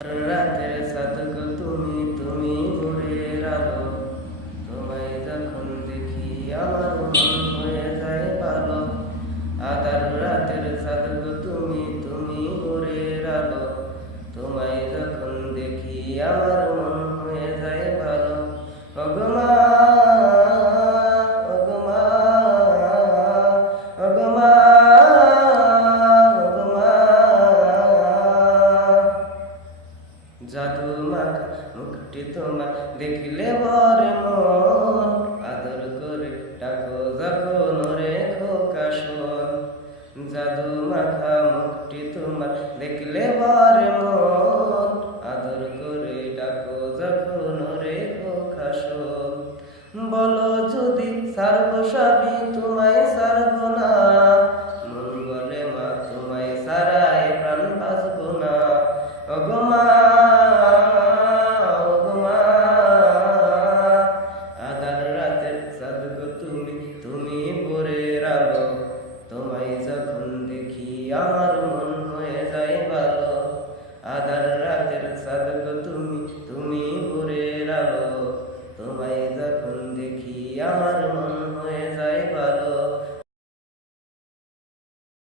রাতের সাধক তুমি তুমি ভোরের আলো, তোমায় যখন দেখি আমার মন হয়ে যায় ভালো। আধার রাতের সাধক তুমি তুমি ভোরের আলো, তোমায় যখন দেখি আমার মন হয়ে যায় ভালো। ওগো মা, ওগো মা, ওগো মা, জাদু মাখা মুখটি তোমার দেখলে বরে মন, আদর করে ডাকো যখন রে খোকা শোন। জাদু মাখা মুখটি তোমার দেখলে বরে মন, আদর করে ডাকো যখন রে খোকা শোন। বলো যদি ছাড়বো সবই তোমায় ছাড়বো না, মন বলে মা তোমায় ছাড়াই প্রাণ বাঁচবো না। ওগো মা, তুমি ভোরের আলো, তোমায় যখন দেখি আমার মন হয়ে যায় ভালো। আধার রাতের সাধক তুমি তুমি ভোরের আলো, তোমায় যখন দেখি আমার মন